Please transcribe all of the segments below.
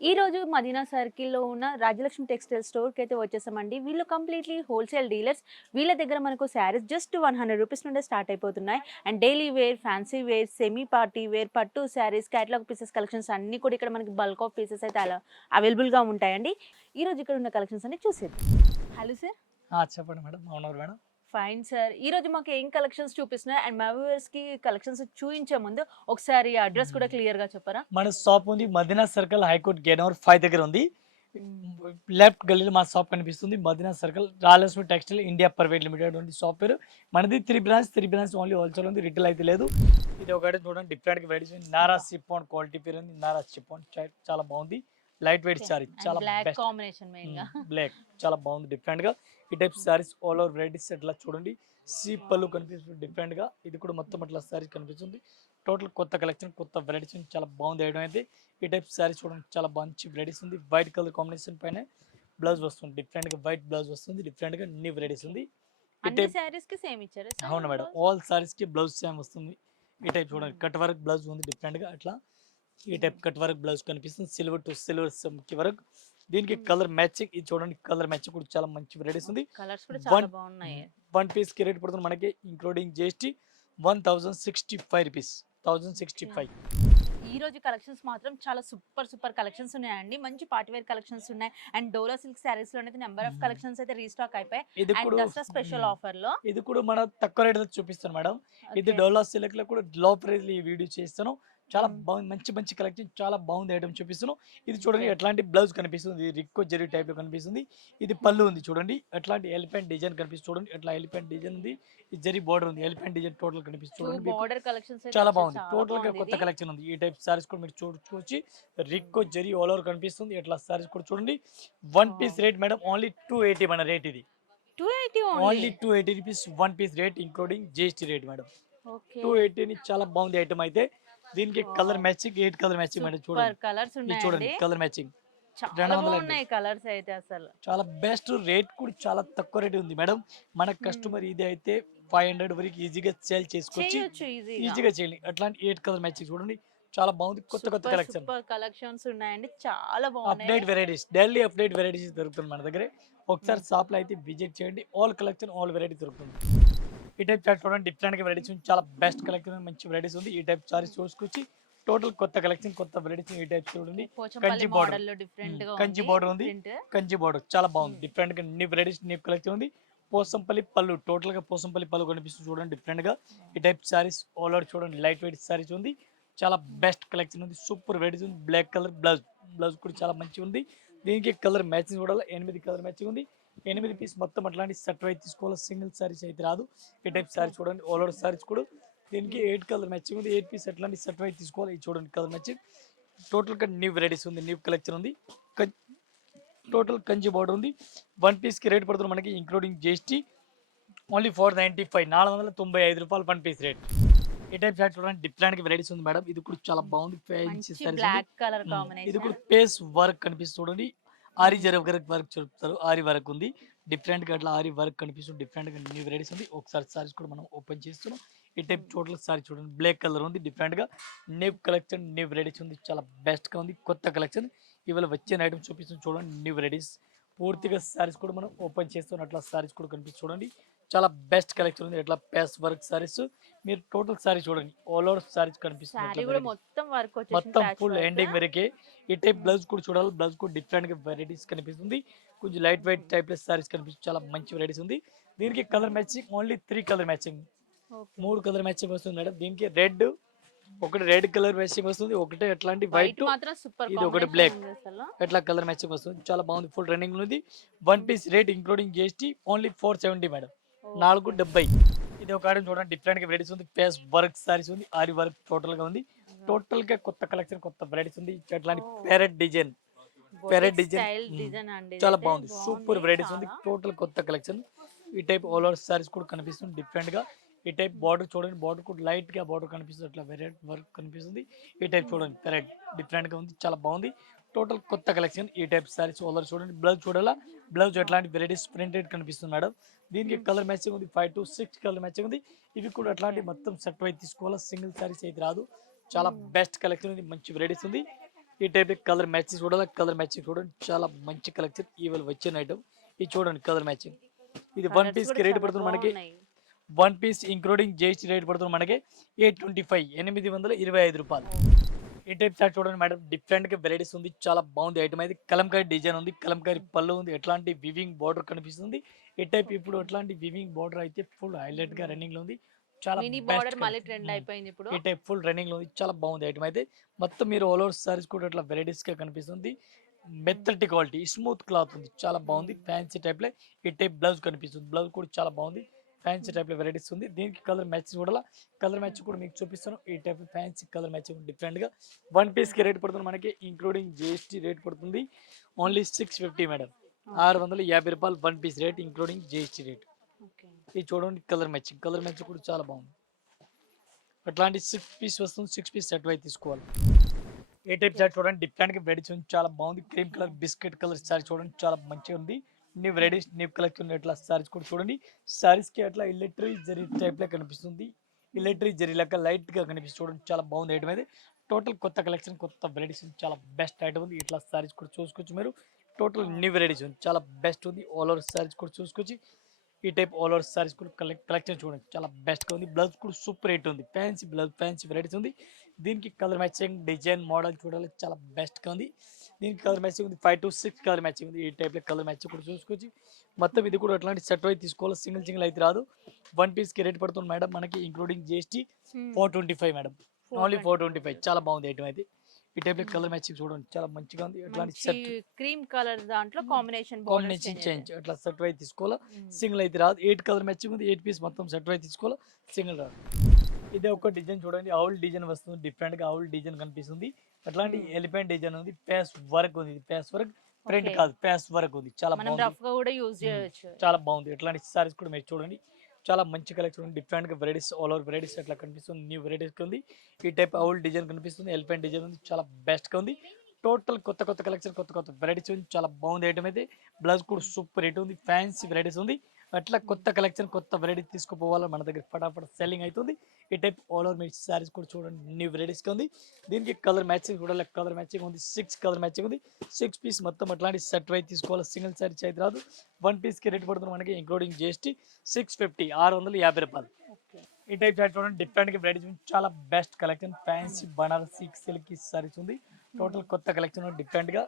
ఈ రోజు మదీనా సర్కిల్‌లో ఉన్న రాజలక్ష్మి టెక్స్‌టైల్ స్టోర్‌కి అయితే వచ్చేసామండి. వీళ్ళు కంప్లీట్‌లీ హోల్‌సేల్ డీలర్స్. వీళ్ళ దగ్గర మనకు శారీస్ జస్ట్ రూ. 100 నుండే స్టార్ట్ అయిపోతున్నాయి. And daily wear, fancy wear, semi party wear, పట్టు శారీస్, కేటలాగ్ పీసెస్ కలెక్షన్స్ అన్నీ కూడా ఇక్కడ మనకి బల్క్ ఆఫ్ పీసెస్ అయితే అలా అవైలబుల్‌గా ఉంటాయండి. ఈరోజు ఇక్కడ ఉన్న కలెక్షన్స్ అన్ని చూసేద్దాం. Hello sir. చెప్పండి మేడం. అవునవును మేడం. Fine sir. ఈరోజు మాకు ఏం కలెక్షన్స్ చూపిస్తున్నారు? అండ్ మా వ్యూవర్స్‌కి కలెక్షన్స్ చూయించే ముందు ఒకసారి అడ్రెస్ కూడా హ్మ్. క్లియర్‌గా చెప్పరా? మన షాప్ ఉంది Madina circle high court gate number 5 దగ్గర ఉంది. హ్మ్. లెఫ్ట్ గల్లీలో మా షాప్ కనిపిస్తుంది. Madina circle Rayalaseema textile India private limited ఉంది షాప్ పేరు. మనది 3 బ్రాంచ్ ఓన్లీ హోల్సేల్ ఉంది. రిటైల్ అయితే లేదు. ఇది ఒకటి చూడండి డిఫరెంట్‌గా వెరైటీస్ ఉంది. నారా అబ్బా! షిఫాన్ క్వాలిటీ పేరు ఉంది. నారా షిఫాన్ చాలా బాగుంది. Light weight okay. Sorry and చాలా బ్లాక్ బెస్ట్. కాంబినేషన్ మెయిన్‌గా. బ్లాక్ చాలా బాగుంది డిఫరెంట్‌గా. ఈ type saris all over varieties ఇట్లా చూడండి. సీ పళ్ళు వావ్! కనిపిస్తుంది డిఫరెంట్‌గా. ఇది కూడా మొత్తం అట్లా సారీస్ కనిపిస్తుంది. టోటల్ కొత్త కలెక్షన్, కొత్త వెరైటీస్ చాలా బాగుంది ఐటమ్ అయితే. ఈ టైప్ సారీస్ చూడండి చాలా మంచి వెరైటీస్ ఉంది. వైట్ కలర్ కాంబినేషన్ పైన బ్లౌజ్ వస్తుంది. డిఫరెంట్‌గా వైట్ బ్లౌజ్ వస్తుంది. డిఫరెంట్‌గా న్యూ వెరైటీస్ ఓకే. ఉంది. ఈ అన్ని టైప్ శారీస్‌కి సేమ్ ఇచ్చారా సార్ అవును మేడం. బ్లౌజ్? ఆల్ సారీస్‌కి బ్లౌజ్ సేమ్ వస్తుంది. ఈ టైప్ చూడండి హ్మ్. కట్ వర్క్ బ్లౌజ్ ఉంది డిఫరెంట్‌గా అట్లా. ఈ టైప్ హ్మ్. కట్ వర్క్ బ్లౌజ్ కనిపిస్తుంది. సిల్వర్ టు సిల్వర్ కి వర్క్. దీనికి హ్మ్. కలర్ మ్యాచింగ్ ఇది చూడండి కలర్ మ్యాచింగ్ కూడా చాలా మంచి వెరైటీస్ ఓకే. ఉంది. కలర్స్ కూడా చాలా వన్ బాగున్నాయి. వన్ పీస్‌కి రేట్ పడుతుంది మనకి ఇంక్లూడింగ్ జీఎస్టీ రూ. 1065. ఓకే. ఈరోజు కలెక్షన్స్ మాత్రం చాలా సూపర్ సూపర్ కలెక్షన్స్ ఉన్నాయండి. మంచి పార్టీ వేర్ కలెక్షన్స్ ఉన్నాయి. అండ్ డోలా సిల్క్ శారీస్‌లోనైతే నంబర్ ఆఫ్ హ్మ్. కలెక్షన్స్ అయితే రీస్టాక్ అయిపోయాయి. ఇది అండ్ కూడా దసరా స్పెషల్ హ్మ్. ఆఫర్‌లో. ఇది కూడా మన తక్కువ రేట్‌లో చూపిస్తాను మేడం. ఇది ఓకే. డోలా సిల్క్‌లో కూడా లో ప్రైస్‌లో ఈ వీడియో చేస్తాను. చాలా హ్మ్. బాగుంది. మంచి మంచి కలెక్షన్ చాలా బాగుంది ఐటెమ్ చూపిస్తున్నాను. ఇది చూడండి ఓకే. ఎట్లాంటి బ్లౌజ్ కనిపిస్తుంది. రిక్కో జెరీ టైప్‌లో కనిపిస్తుంది. ఇది పళ్ళు హ్మ్. ఉంది చూడండి. ఎట్లాంటి ఎలిఫెంట్ డిజైన్ కనిపిస్తుంది చూడండి. ఎట్లా ఎలిఫెంట్ డిజైన్ ఉంది. ఈ జరీ బోర్డర్ ఉంది. ఎలిఫెంట్ డిజైన్ టోటల్ కనిపిస్తుంది చూడండి మీకు. బార్డర్ కలెక్షన్స్ అయితే చాలా వచ్చాయి. బాగుంది. చాలా టోటల్‌గా బాగుంది కొత్త ఇది. కలెక్షన్ ఉంది. ఈ టైప్ సారీస్ కూడా మీరు చూడొచ్చు. రిక్కో హ్మ్. జరీ ఆల్ ఓవర్ కనిపిస్తుంది. ఇట్లా సారీస్ కూడా చూడండి. One wow! Piece rate madam only 280 మన రేట్ ఇది. 280 ఓన్లీ. ఓన్లీ రూ. 280 one piece rate including GST rate madam. Okay. 280 చాలా బాగుంది ఐటమ్ అయితే. దీనికి colour wow! Matching 8 colour matching madam super చూడండి. కలర్స్ ఇది చూడండి ఉన్నాయండి. కలర్ మ్యాచింగ్ చాలా 280. బాగున్నాయి కలర్స్ అయితే అసలు. చాలా బెస్ట్ రేట్ కూడా చాలా తక్కువ రేట్ ఉంది మేడం. మన హ్మ్. కస్టమర్ ఇది అయితే 500 వరకు ఈజీగా సేల్ చేసుకొచ్చి చేయొచ్చు ఈజీగా. ఈజీగా చేయండి. అట్లాంటి 8 కలర్ మ్యాచింగ్ చూడండి. చాలా బాగుంది. కొత్త కొత్త సూపర్ కలెక్షన్. సూపర్ కలెక్షన్స్ ఉన్నాయండి. చాలా బాగున్నాయి. Update varieties daily update varieties దొరుకుతుంది మన దగ్గర. ఒకసారి హుహు. షాప్‌లో అయితే విజిట్ చేయండి. ఆల్ కలెక్షన్ ఆల్ వెరైటీ దొరుకుతుంది. ఈ టైప్ చార్ట్ చూడండి డిఫరెంట్‌గా వెరైటీస్ ఉంది. చాలా బెస్ట్ కలెక్షన్ మంచి వెరైటీస్ ఉంది. ఈ టైప్ సారీస్ చూసుకొచ్చి టోటల్ కొత్త కలెక్షన్ కొత్త వెరైటీస్ ఈ టైప్ చూడండి. ఓకే. పోచంపల్లి కంచి బార్డర్. మోడల్‌లో డిఫరెంట్‌గా కంచి ఉంది బార్డర్ ఉంది. ప్రింట్. కంచి బార్డర్ చాలా బాగుంది. హ్మ్. డిఫరెంట్‌గా న్యూ వెరైటీస్ న్యూ కలెక్షన్ ఉంది. పోసంపల్లి పళ్ళు టోటల్‌గా పోసంపల్లి పళ్ళు కనిపిస్తుంది చూడండి డిఫరెంట్‌గా. ఈ టైప్ సారీస్ ఆల్ ఓవర్ చూడండి లైట్ వెయిట్ సారీస్ ఉంది. చాలా హ్మ్. బెస్ట్ కలెక్షన్ ఉంది. సూపర్ వెరైటీస్ ఉంది. Black colour blouse. బ్లౌజ్ కూడా చాలా మంచిగా ఉంది. దీనికి కలర్ మ్యాచింగ్ కూడా 8 కలర్ మ్యాచింగ్ ఉంది. 8 హ్మ్. పీస్ మొత్తం అట్లాంటి సెట్ వైజ్ తీసుకోవాలి. సింగిల్ సారీస్ అయితే రాదు. ఈ టైప్ ఓకే. సారీస్ చూడండి ఆల్ ఓవర్ సారీస్ కూడా దీనికి హ్మ్. 8 కలర్ మ్యాచింగ్ ఉంది. 8 పీస్ అట్లాంటి సెట్ వైజ్ తీసుకోవాలి. ఇది చూడండి కలర్ మ్యాచింగ్. టోటల్‌గా న్యూ వెరైటీస్ ఉంది. న్యూ కలెక్షన్ ఉంది. కం టోటల్ కంచి బార్డర్ ఉంది. వన్ పీస్‌కి రేట్ పడుతుంది మనకి ఇంక్లూడింగ్ జీఎస్టీ ఓన్లీ 495 రూ. 495 వన్ పీస్ రేట్. ఈ టైప్ షర్ట్ చూడండి డిఫరెంట్‌గా వెరైటీస్ ఉంది మేడం. ఇది కూడా చాలా హ్మ్. బాగుంది. ఫ్యాన్సీ మంచి సారీస్ ఉంది. బ్లాక్ కలర్ ఇది కూడా కాంబినేషన్. పేస్ వర్క్ కనిపిస్తుంది చూడండి. ఆరి హ్మ్. జరీ వర్క్ చెప్తారు. ఆరి వర్క్ ఉంది. డిఫరెంట్‌గా అట్లా ఆరి వర్క్ కనిపిస్తుంది. డిఫరెంట్‌గా న్యూ వెరైటీస్ ఉంది. ఒకసారి సారీస్ కూడా మనం ఓపెన్ చేస్తున్నాం. ఈ టైప్ హ్మ్. టోటల్ సారీ చూడండి. బ్లాక్ కలర్ ఉంది. డిఫరెంట్‌గా న్యూ కలెక్షన్ న్యూ వెరైటీస్ ఉంది. చాలా బెస్ట్‌గా ఉంది. కొత్త కలెక్షన్. ఇవాళ వచ్చిన ఐటమ్స్ చూపిస్తుంది చూడండి న్యూ వెరైటీస్. పూర్తిగా వావ్! సారీస్ కూడా మనం ఓపెన్ చేస్తున్నాం. అట్లా సారీస్ కూడా కనిపిస్తుంది చూడండి. చాలా బెస్ట్ కలెక్షన్ ఉంది. ఇట్లా పేస్ వర్క్ సారీస్ మీరు టోటల్ సారీ చూడండి. ఆల్ ఓవర్ సారీస్ కనిపిస్తుంది శారీ అట్లా గూడా వెరైటీస్. మొత్తం వర్క్ వచ్చేసింది మొత్తం ప్యాచ్ ఫుల్ వర్క్. ఎండింగ్ వరకే. ఈ టైప్ హ్మ్. బ్లౌజ్ కూడా చూడాలి. బ్లౌజ్ కూడా డిఫరెంట్‌గా వెరైటీస్ కనిపిస్తుంది. కొంచెం లైట్ వెయిట్ హుహు. టైప్‌లెస్ సారీస్ కనిపిస్తుంది. చాలా మంచి వెరైటీస్ ఉంది. దీనికి okay. Colour matching only 3 colour matching. Okay. 3 colour matching వస్తుంది మేడం. దీనికి రెడ్ ఒకటి రెడ్ కలర్ మ్యాచింగ్ వస్తుంది. ఒకటి అట్లాంటి వైట్ వైట్ మాత్రం సూపర్ ఇది ఒకటి కాంబినేషన్ బ్లాక్. ఉంది అసలు. ఎట్లా కలర్ మ్యాచింగ్ వస్తుంది. చాలా బాగుంది. ఫుల్ రన్నింగ్ ఉంది. One hmm. Piece rate including GST only 470 madam. Okay. 470. ఇది ఒక ఐటమ్ చూడండి డిఫరెంట్‌గా వెరైటీస్ ఉంది. ఫేస్ వర్క్ సారీస్ ఉంది. ఆరి వర్క్ టోటల్‌గా ఉంది. వావ్! టోటల్‌గా కొత్త కలెక్షన్ కొత్త వెరైటీస్ ఉంది. అట్లాంటి oh! Parrot design. Parrot boutique design style design అండి చాలా ఇదైతే. బాగుంది. సూపర్ బావుంది వెరైటీస్ ఉంది. చాలా. టోటల్ కొత్త కలెక్షన్. ఈ టైప్ ఆల్ ఓవర్ సారీస్ కూడా కనిపిస్తుంది డిఫరెంట్‌గా. ఈ టైప్ హ్మ్. బార్డర్ చూడండి. బార్డర్ కూడా లైట్‌గా బార్డర్ కనిపిస్తుంది. అట్లా వెరైటీ వర్క్ కనిపిస్తుంది. ఈ టైప్ హ్మ్. చూడండి ప్యారెట్ డిఫరెంట్‌గా ఉంది. చాలా బాగుంది. టోటల్ కొత్త కలెక్షన్. ఈ టైప్ సారీస్ ఆల్ ఓవర్ చూడండి. బ్లౌజ్ చూడాలా? Blouse wow! ఎట్లాంటి వెరైటీస్ ప్రింటెడ్ కనిపిస్తుంది మేడం. దీనికి హ్మ్. కలర్ మ్యాచింగ్ ఉంది. 5-6 కలర్ మ్యాచింగ్ ఉంది. ఇవి కూడా ఓకే. అట్లాంటి మొత్తం సెట్ వైజ్ తీసుకోవాలా. సింగిల్ సారీస్ అయితే రాదు. చాలా హ్మ్. బెస్ట్ కలెక్షన్ ఉంది. మంచి వెరైటీస్ ఉంది. ఈ టైప్ కలర్ మ్యాచింగ్ చూడాలి, కలర్ మ్యాచింగ్ చూడండి, చాలా మంచి కలెక్షన్ ఇవాళ వచ్చిన ఐటమ్. ఇది చూడండి కలర్ మ్యాచింగ్. ఇది వన్ కలర్స్ పీస్ కూడా కి రేట్ చాలా పడుతుంది మనకి, బాగున్నాయి. One piece including GST rate పడుతుంది మనకి 825, 825 రూపాయలు. ఈ టైప్ షార్ట్ చూడండి మేడం, డిఫరెంట్ గా వెరైటీస్ ఉంది, చాలా బాగుంది ఐటమ్. అయితే కలంకారీ డిజైన్ ఉంది, కలంకారీ పళ్ళు ఉంది, ఎట్లాంటి వివింగ్ బార్డర్ కనిపిస్తుంది. ఈ టైప్ ఇప్పుడు ఎట్లాంటి వివింగ్ బార్డర్ అయితే ఫుల్ హైలైట్ గా రన్నింగ్ లో ఉంది, చాలా మినీ బెస్ట్ బార్డర్ మళ్ళీ ట్రెండ్ అయిపోయింది ఇప్పుడు. ఈ టైప్ ఫుల్ రన్నింగ్ లో ఉంది, చాలా బాగుంది ఐటమ్. అయితే మొత్తం మీరు ఆల్ ఓవర్ సారీస్ కూడా ఇట్లా వెరైటీస్ గా కనిపిస్తుంది, మెత్తటి క్వాలిటీ స్మూత్ క్లాత్ ఉంది, చాలా బాగుంది. ఫ్యాన్సీ టైప్ లో ఈ టైప్ బ్లౌజ్ కనిపిస్తుంది, బ్లౌజ్ కూడా చాలా బాగుంది, ఫ్యాన్సీ టైప్ లో వెరైటీస్ ఉంది. దీనికి కలర్ మ్యాచింగ్ కూడా, కలర్ మ్యాచింగ్ కూడా మీకు చూపిస్తాను. ఈ type fancy colour matching different గా వన్ పీస్ కి రేట్ పడుతుంది మనకి, ఇంక్లూడింగ్ జిఎస్టీ రేట్ పడుతుంది ఓన్లీ 650 మేడం. 650 రూపాయలు one piece rate including GST rate. Okay. ఇది చూడండి కలర్ మ్యాచింగ్, కలర్ మ్యాచింగ్ కూడా చాలా బాగుంది. అట్లాంటి 6 పీస్ వస్తుంది, 6 పీస్ సెట్ అయితే తీసుకోవాలి. ఏ టైప్ సారీ చూడండి, డిఫరెంట్ గా వెరైటీస్ ఉంది, చాలా బాగుంది. Cream colour biscuit colour sorry చూడండి, చాలా మంచిగా ఉంది. న్యూ వెరైటీస్ న్యూ కలెక్షన్ అట్లా సారీస్ కూడా చూడండి. సారీస్ కి అట్లా ఇలెక్ట్రిక్ జరీ టైప్ లో కనిపిస్తుంది, ఇలెక్ట్రిక్ జరీ లాగా లైట్ గా కనిపిస్తుంది చూడండి, చాలా బాగుంది ఐటమ్. అయితే టోటల్ కొత్త కలెక్షన్, కొత్త వెరైటీస్, చాలా బెస్ట్ ఐటమ్ ఉంది. ఇట్లా సారీస్ కూడా చూసుకోవచ్చు మీరు, టోటల్ న్యూ వెరైటీస్ ఉంది, చాలా బెస్ట్ ఉంది. ఆల్ ఓవర్ సారీస్ కూడా చూసుకోవచ్చు. ఈ టైప్ ఆల్ ఓవర్ సారీస్ కూడా కలెక్షన్ చూడండి, చాలా బెస్ట్గా ఉంది. బ్లౌజ్ కూడా సూపర్ రేట్ ఉంది, ఫ్యాన్సీ బ్లౌజ్, ఫ్యాన్సీ వెరైటీస్ ఉంది. దీనికి కలర్ మ్యాచింగ్ డిజైన్ మోడల్ చూడాలి, చాలా బెస్ట్గా ఉంది. దీనికి కలర్ మ్యాచింగ్ ఉంది, 5 to 6 కలర్ మ్యాచింగ్ ఉంది. ఈ టైప్లో కలర్ మ్యాచింగ్ కూడా చూసుకోవచ్చు. మొత్తం ఇది కూడా అట్లాంటి సెట్ అయితే తీసుకోవాలి, సింగిల్ సింగిల్ అయితే రాదు. వన్ పీస్కి రేట్ పడుతుంది మేడం మనకి, ఇంక్లూడింగ్ జిఎస్టీ 425 మేడం, ఓన్లీ 425. చాలా బాగుంది ఐటమ్ అయితే. ఈ టైప్ కలర్ మ్యాచింగ్ చూడండి, చాలా మంచిగా ఉంది. అట్లాంటి సెట్ క్రీమ్ కలర్ దాంట్లో కాంబినేషన్ కాంబినేషన్ చేంజ్ అట్లా సెట్ అయితే తీసుకోవాలా, సింగిల్ అయితే రాదు. 8 కలర్ మ్యాచింగ్ ఉంది, 8 పీస్ మొత్తం సెట్ అయితే తీసుకోవాలా, సింగిల్ రాదు. ఇదే ఒక డిజైన్ చూడండి, ఆవుల్ డిజైన్ వస్తుంది, డిఫరెంట్ గా ఆవుల్ డిజైన్ కనిపిస్తుంది. అట్లాంటి ఎలిఫెంట్ డిజైన్ ఉంది, పేస్ వర్క్ ఉంది, పేస్ వర్క్ ప్రింట్ Okay. కాదు, పేస్ వర్క్ ఉంది, చాలా మనం బాగుంది. రఫ్ గా కూడా యూజ్ చేయొచ్చు. చాలా బాగుంది. ఇట్లాంటి సారీస్ కూడా మీరు చూడండి, చాలా మంచి కలెక్షన్, డిఫరెంట్ గా వెరైటీస్, ఆల్ ఓవర్ వెరైటీస్ అట్లా కనిపిస్తుంది, న్యూ వెరైటీస్ ఉంది. ఈ టైప్ ఆవుల్ డిజైన్ కనిపిస్తుంది, ఎలిఫెంట్ డిజైన్ ఉంది, చాలా బెస్ట్ గా ఉంది. టోటల్ కొత్త కొత్త కలెక్షన్, కొత్త కొత్త వెరైటీస్ ఉంది, చాలా బాగుంది ఐటమ్ అయితే. బ్లౌజ్ కూడా సూపర్ రేట్ ఉంది, ఫ్యాన్సీ వెరైటీస్ ఉంది. అట్లా కొత్త కలెక్షన్, కొత్త వెరైటీ తీసుకుపోవాలా, మన దగ్గర ఫటాఫట్ సెల్లింగ్ అవుతుంది. ఈ టైప్ ఆల్ ఓవర్ మీ సారీస్ కూడా చూడండి, న్యూ వెరైటీస్ ఉంది. దీనికి కలర్ మ్యాచింగ్ కూడా, కలర్ మ్యాచింగ్ ఉంది, 6 కలర్ మ్యాచింగ్ ఉంది. 6 పీస్ మొత్తం అట్లాంటి సెట్ అయితే తీసుకోవాలి, సింగిల్ సారీ అయితే రాదు. వన్ పీస్కి రేట్ పడుతుంది మనకి, ఇంక్లూడింగ్ జిఎస్టీ 650, 650 రూపాయలు. ఈ టైప్ సారీ చూడండి, డిఫరెంట్ గా వెరైటీస్ ఉంది, చాలా best collection. Fancy Banarasi silk saris ఉంది, టోటల్ కొత్త కలెక్షన్ డిఫరెంట్ గా.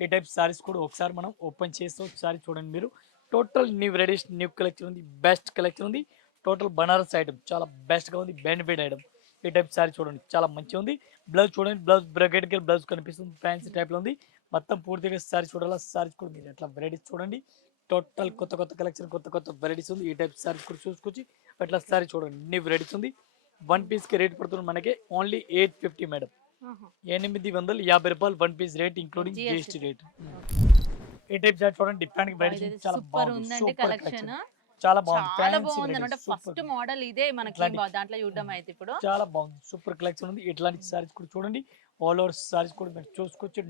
ఈ టైప్ సారీస్ కూడా ఒకసారి మనం ఓపెన్ చేస్తే ఒకసారి చూడండి మీరు, total new varieties, new collection ఉంది, బెస్ట్ కలెక్షన్ ఉంది. టోటల్ బనారస్ ఐటమ్ చాలా బెస్ట్ గా ఉంది, బెనిఫిట్ ఐటమ్. ఈ టైప్ సారీ చూడండి, చాలా మంచిగా ఉంది. బ్లౌజ్ చూడండి, బ్లౌజ్ బ్రాకెట్ కి బ్లౌజ్ కనిపిస్తుంది, ఫ్యాన్సీ టైప్ లో ఉంది. మొత్తం పూర్తిగా సారీ చూడాలి, సారీస్ కూడా మీరు ఎట్లా వెరైటీస్ చూడండి. టోటల్ కొత్త కొత్త కలెక్షన్, కొత్త కొత్త వెరైటీస్ ఉంది. ఈ టైప్ సారీస్ కూడా చూసుకొచ్చి అట్లా సారీ చూడండి, న్యూ వెరైటీస్ ఉంది. వన్ పీస్ కి రేట్ పడుతుంది మనకి ఓన్లీ 850 మేడం, 850 రూపాయలు one piece rate, including GST rate. ఈ టైప్ సారీ చూడండి, డిఫరెంట్ వెరైటీస్, చాలా సూపర్ బాగుంది, ఉందండి సూపర్ కలెక్షన్. కలెక్షన్, చాలా బాగుంది. చాలా ఫ్యాన్సీ బాగుంది అనమాట. వెరైటీస్ ఫస్ట్ సూపర్, మోడల్ ఇదే మనకి ఇట్లాంటి దాంట్లో చూడడం అయితే ఇప్పుడు. చాలా బాగుంది, సూపర్ కలెక్షన్ ఉంది. ఇట్లాంటి సారీస్ కూడా చూడండి, ఆల్ ఓవర్ సారీస్ కూడా మీరు చూసుకోవచ్చు.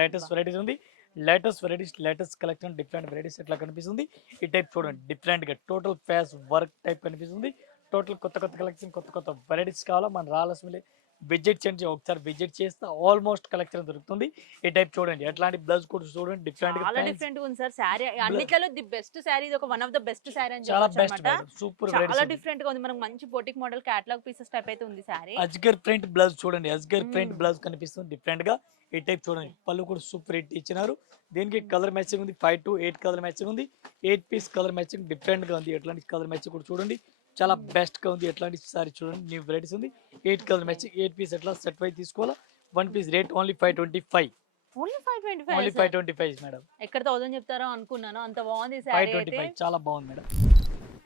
లేటెస్ట్ వెరైటీస్ ఉంది, latest varieties, latest collection, different varieties ఇట్లా కనిపిస్తుంది. ఈ టైప్ చూడండి, డిఫరెంట్ గా టోటల్ ఫేస్ వర్క్ టైప్ కనిపిస్తుంది. టోటల్ కొత్త కొత్త కలెక్షన్, కొత్త కొత్త వెరైటీస్ కావాలా, మన రావాల్సిన విజిట్ చేయండి, ఒకసారి విజిట్ చేస్తే ఆల్మోస్ట్ కలెక్షన్ దొరుకుతుంది. ఈ టైప్ చూడండి, ఎట్లాంటి బ్లౌజ్ కూడా చూడండి, డిఫరెంట్ గా చాలా డిఫరెంట్ గా ఉంది సార్ శారీ. అన్నిట్లలో ది బెస్ట్ శారీ, ఇది ఒక one of the best sari అని చాలా చెప్పొచ్చు బెస్ట్ అన్నమాట. సూపర్ చాలా వెరైటీస్. డిఫరెంట్ గా ఉంది, మనకు మంచి boutique model catalogue pieces type అయితే ఉంది శారీ. అజ్గర్ ప్రింట్ బ్లౌజ్ చూడండి, అజ్గర్ ప్రింట్ బ్లౌజ్ కనిపిస్తుంది డిఫరెంట్ గా. ఈ టైప్ చూడండి, పళ్ళు కూడా సూపర్ హిట్ ఇచ్చినారు. దీనికి కలర్ మ్యాచింగ్ ఉంది, 5 to 8 కలర్ మ్యాచింగ్ ఉంది. 8 పీస్ కలర్ మ్యాచింగ్ డిఫరెంట్ గా ఉంది. ఎట్లాంటి కలర్ మ్యాచింగ్ కూడా చూడండి, చాలా బెస్ట్ గా ఉంది. ఎట్లాంటి సారీ చూడండి, న్యూ వెరైటీస్ ఉంది. 8 కలర్ మ్యాచింగ్, 8 పీస్ ఎట్లా సెట్ వై తీసుకోవాలా. One piece rate only 525, only only 525. 525 madam, ఎక్కడ 1000 చెప్తారో అనుకున్నాను, అంత బాగుంది శారీ అయితే. 525 చాలా బాగుంది మేడం.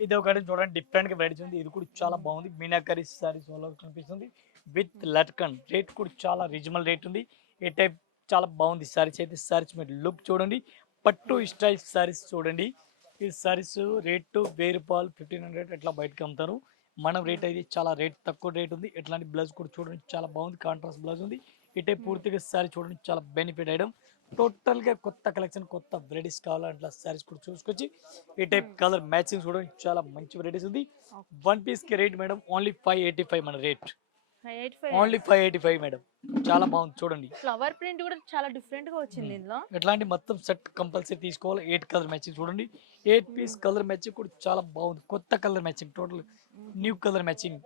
ఇది ఒకటి చూడండి, డిఫరెంట్ గా వెరైటీస్ ఉంది. ఇది కూడా చాలా బాగుంది, మీనాకరీ సారీస్ వల్ల కనిపిస్తుంది విత్ లట్కన్. రేట్ కూడా చాలా రీజనబుల్ రేట్ ఉంది. ఈ టైప్ చాలా బాగుంది సారీస్ అయితే. సారీస్ మీరు లుక్ చూడండి, పట్టు స్టైల్ సారీస్ చూడండి. ఈ సారీస్ రేటు 1000 రూపాయలు, 1500 అట్లా బయటకు అమ్ముతారు. మనం రేట్ అయితే చాలా రేట్ తక్కువ రేట్ ఉంది. ఇట్లాంటి బ్లౌజ్ కూడా చూడండి, చాలా బాగుంది, కాంట్రాస్ట్ బ్లౌజ్ ఉంది. ఈ టైప్ పూర్తిగా సారీ చూడండి, చాలా బెనిఫిట్ ఐటమ్. టోటల్ గా కొత్త కలెక్షన్, కొత్త వెరైటీస్ కావాలంటే సారీస్ కూడా చూసుకొచ్చి. ఈ టైప్ కలర్ మ్యాచింగ్ చూడండి, చాలా మంచి వెరైటీస్ ఉంది. వన్ పీస్ కి రేట్ మేడం ఓన్లీ 585 మన రేట్, 585. Only 585 madam. చాలా బాగుంది చూడండి. ఫ్లవర్ ప్రింట్ కూడా చాలా డిఫరెంట్ గా వచ్చింది ఇందులో. ఇట్లాంటి మొత్తం సెట్ కంపల్సరీ తీసుకోవాలి. 8 కలర్ మ్యాచింగ్ చూడండి. 8 పీస్ కలర్ మ్యాచింగ్ కూడా చాలా బాగుంది. కొత్త colour matching total new colour matching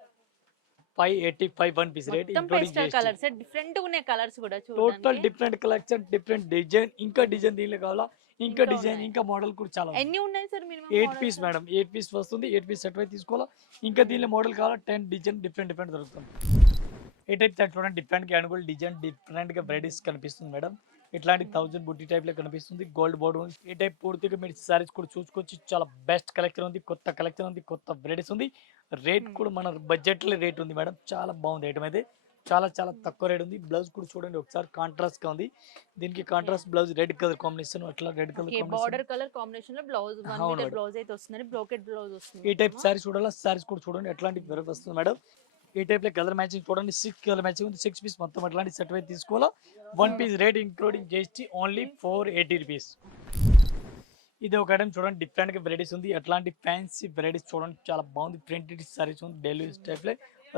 585 one piece rate మొత్తం including pastel GST. Colours different గా ఉన్నాయి కలర్స్ కూడా టోటల్ చూడండి. డిఫరెంట్ కలెక్షన్, డిఫరెంట్ డిజైన్, ఇంకా డిజైన్ దీనిలో కావాలా, ఇంకా ఇంకా డిజైన్, ఉన్నాయి. ఇంకా మోడల్ కూడా చాలా ఉంది. ఎన్ని ఉన్నాయి sir minimum 8 piece madam, 8 piece వస్తుంది. 8 పీస్ సెట్ వైజ్ తీసుకోవాలా. ఇంకా దీనిలో మోడల్ కావాలా, 10 డిజైన్ డిఫరెంట్ డిఫరెంట్ దొరుకుతుంది. ఏ టైప్ చూడండి, డిఫరెంట్ గా అనుకూల డిజైన్, డిఫరెంట్ గా వెరైటీస్ కనిపిస్తుంది మేడం. ఇట్లాంటి 1000 బుట్టి టైప్ లో కనిపిస్తుంది. గోల్డ్ బోర్డర్ ఉంది. ఈ టైప్ పూర్తిగా మీరు సారీస్ కూడా చూసుకోవచ్చు. చాలా బెస్ట్ కలెక్షన్ ఉంది, కొత్త కలెక్షన్ ఉంది, కొత్త వెరైటీస్ ఉంది. రేట్ కూడా మన బడ్జెట్ లో రేట్ ఉంది మేడం. చాలా బాగుంది ఐటమ్ అయితే. చాలా చాలా తక్కువ రేట్ ఉంది. బ్లౌజ్ కూడా చూడండి ఒకసారి కాంట్రాస్ట్ గా ఉంది. దీనికి contrast blouse red colour combination, అట్లా red colour combination. Border colour combination లో బ్లౌజ్ 1 అవును మీటర్ మేడం. బ్లౌజ్ అయితే వస్తుంది. బ్రోకెట్ బ్లౌజ్ వస్తుంది. ఈ టైప్ సారీస్ చూడాలా, సారీస్ కూడా చూడండి ఎట్లాంటి వెరైటీ వస్తుంది మేడం. ఈ టైప్ లో కలర్ మ్యాచింగ్ చూడండి. 6 కలర్ మ్యాచింగ్ ఉంది. 6 పీస్ మొత్తం అట్లాంటి సెట్ అయితే తీసుకోవాలా. 1 piece rate including GST only 480 rupees. ఇది ఒక ఐటమ్ చూడండి, డిఫరెంట్ గా వెరైటీస్ ఉంది. అట్లాంటి ఫ్యాన్సీ వెరైటీస్ చూడండి, చాలా బాగుంది. ప్రింటెడ్ సారీస్ ఉంది, డైలీ యూస్ టైప్ లో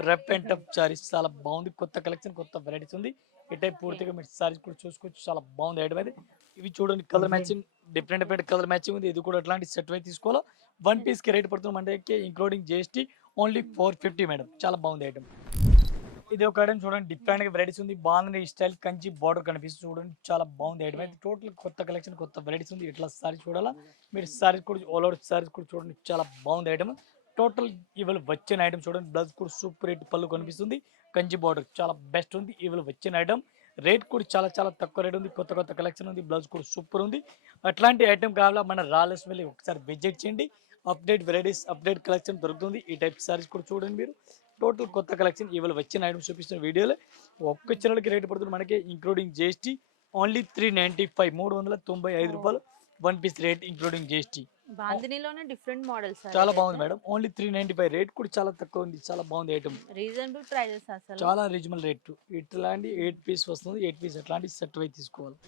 రఫ్ అండ్ టఫ్ సారీస్ చాలా బాగుంది. కొత్త కలెక్షన్, కొత్త వెరైటీస్ ఉంది. ఈ టైప్ పూర్తిగా మీరు సారీస్ కూడా చూసుకోవచ్చు. చాలా బాగుంది ఐటమ్ అయితే. ఇవి చూడండి colour matching, different different colour matching ఉంది. ఇది కూడా అట్లాంటి సెట్ అయితే తీసుకోవాలా. 1 పీస్ కి రేట్ పడుతుంది అంటే ఇంక్లూడింగ్ జీఎస్టీ ఓన్లీ 450 మేడం. చాలా బాగుంది ఐటమ్. ఇది ఒక ఐటమ్ చూడండి, డిఫరెంట్ గా వెరైటీస్ ఉంది. బాగుంది స్టైల్, కంచి బార్డర్ కనిపిస్తుంది చూడండి. చాలా బాగుంది ఐటమ్ అయితే. టోటల్ కొత్త కలెక్షన్, కొత్త వెరైటీస్ ఉంది. ఇట్లా సారీ చూడాలా మీరు. సారీస్ కూడా ఆల్ ఓవర్ సారీస్ కూడా చూడండి, చాలా బాగుంది ఐటమ్. టోటల్ ఇవాళ వచ్చిన ఐటమ్ చూడండి. బ్లౌజ్ కూడా సూపర్ రేట్ పళ్ళు కనిపిస్తుంది. కంచి బార్డర్ చాలా బెస్ట్ ఉంది. ఇవాళ వచ్చిన ఐటమ్ రేట్ కూడా చాలా చాలా తక్కువ రేట్ ఉంది. కొత్త కొత్త కలెక్షన్ ఉంది. బ్లౌజ్ కూడా సూపర్ ఉంది. అట్లాంటి ఐటమ్ కావాలా మన రాలెస్ వెళ్ళి ఒకసారి విజిట్ చేయండి. అప్డేట్ వెరైటీస్, అప్డేట్ కలెక్షన్ దొరుకుతుంది. ఈ టైప్ సారీస్ కూడా చూడండి మీరు. టోటల్ కొత్త కలెక్షన్ ఇవాళ వచ్చిన ఐటమ్స్ చూపిస్తున్న వీడియోలో ఒక్క చిన్నకి రేట్ పడుతుంది మనకి ఇంక్లూడింగ్ జీఎస్టీ ఓన్లీ 395 395 రూపాయలు. 1 పీస్ రేట్ ఇంక్లూడింగ్ జీఎస్టీ. బాందినీలోనే డిఫరెంట్ మోడల్స్ చాలా బాగుంది మేడం. ఓన్లీ 395 రేట్ కూడా చాలా తక్కువ ఉంది. చాలా బాగుంది ఐటమ్. రీజనబుల్ ప్రైజెస్ అసలు. చాలా రీజనబుల్ రేట్. ఇట్లాంటి 8 పీస్ వస్తుంది. 8 పీస్ అట్లాంటి సెట్ అయితే తీసుకోవాలి.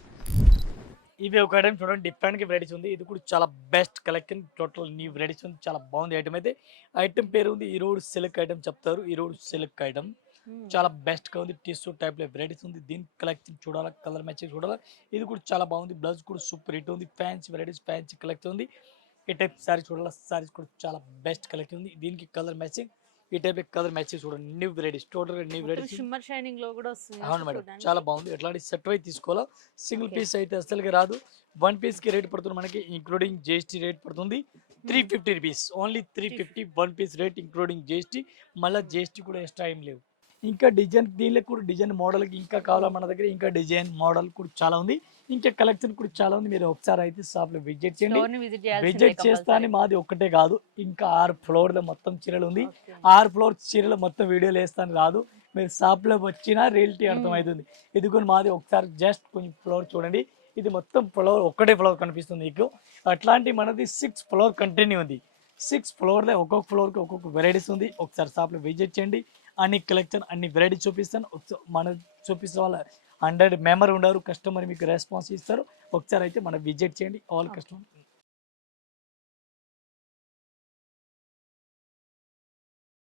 ఇవి ఒక ఐటమ్ చూడండి, డిఫరెంట్ గా వెరైటీస్ ఉంది. ఇది కూడా చాలా best collection, total new varieties ఉంది. చాలా బాగుంది ఐటమ్ అయితే. ఐటమ్ పేరు ఉంది ఈరోజు సిల్క్ ఐటమ్ చెప్తారు. ఈరోజు సిల్క్ ఐటమ్ చాలా బెస్ట్ గా ఉంది. టిష్యూ టైప్ లో వెరైటీస్ ఉంది. దీని కలెక్షన్ చూడాలా, కలర్ మ్యాచింగ్ చూడాలా. ఇది కూడా చాలా బాగుంది. బ్లౌజ్ కూడా సూపర్ హిట్ ఉంది. ఫ్యాన్సీ వెరైటీస్, ఫ్యాన్సీ కలెక్షన్ ఉంది. ఈ టైప్ సారీ చూడాలా, సారీస్ కూడా చాలా బెస్ట్ కలెక్షన్ ఉంది. దీనికి కలర్ మ్యాచింగ్, ఈ టైప్ కలర్ మ్యాచింగ్ చూడండి. New varieties, total new varieties. Shimmer shining లో కూడా వస్తుంది. అవును మేడం, చాలా బాగుంది. ఎట్లాంటి సెట్ అయితే తీసుకోవాలా. సింగిల్ పీస్ అయితే అసలుగా రాదు. 1 పీస్ కి రేట్ పడుతుంది మనకి ఇంక్లూడింగ్ జీఎస్టీ రేట్ పడుతుంది 350 rupees. Only 350 1 piece rate including GST. మళ్ళీ జీఎస్టీ కూడా ఎక్స్ట్రా ఏం లేవు. ఇంకా డిజైన్ దీనిలో కూడా డిజైన్ మోడల్కి ఇంకా కావాలా మన దగ్గర. ఇంకా డిజైన్ మోడల్ కూడా చాలా ఉంది. ఇంకా కలెక్షన్ కూడా చాలా ఉంది. మీరు ఒకసారి అయితే షాప్ లో విజిట్ చేయండి. విజిట్ చేస్తానే మాది ఒక్కటే కాదు, ఇంకా 6 ఫ్లోర్ల మొత్తం చీరలు ఉంది. 6 ఫ్లోర్ చీరలు మొత్తం వీడియోలు వేస్తాను రాదు. మీరు షాప్ లో వచ్చినా రియాలిటీ అర్థమవుతుంది. ఇది కూడా మాది ఒకసారి జస్ట్ కొంచెం ఫ్లోర్ చూడండి. ఇది మొత్తం ఫ్లోర్, ఒక్కటే ఫ్లోర్ కనిపిస్తుంది మీకు. అట్లాంటి మనది 6 ఫ్లోర్ కంటిన్యూ ఉంది. 6 ఫ్లోర్లో ఒక్కొక్క ఫ్లోర్కి ఒక్కొక్క వెరైటీస్ ఉంది. ఒకసారి షాప్లో విజిట్ చేయండి. అన్ని కలెక్షన్, అన్ని వెరైటీస్ చూపిస్తాను. మన చూపిస్తే వాళ్ళ 100 మెంబర్ ఉన్నారు, కస్టమర్ మీకు రెస్పాన్స్ ఇస్తారు. ఒకసారి అయితే మనం విజిట్ చేయండి. All customer